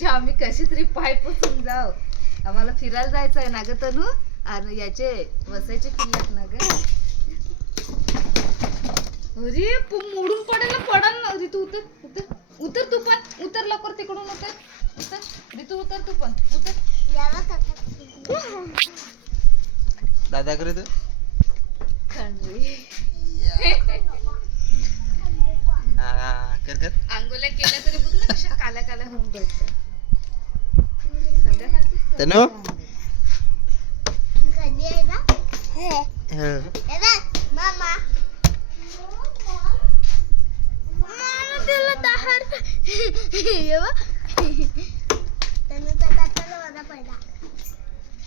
तिच्या आम्ही कशी तरी पाय पुसून जाऊ. आम्हाला फिरायला जायचं आहे ना ग तनू. आणि याचे वसायचे किल्ल्यात ना ग. अरे मोडून पडाल ना ऋतू. उतर तू पण. उतर लवकर तिकडून उतर ऋतू. उतर तू पण उतर. दादा करे तू कर आंघोळ्या केल्या तरी बघ ना कशा काल्या काल्या होऊन जायचं. तनु मामा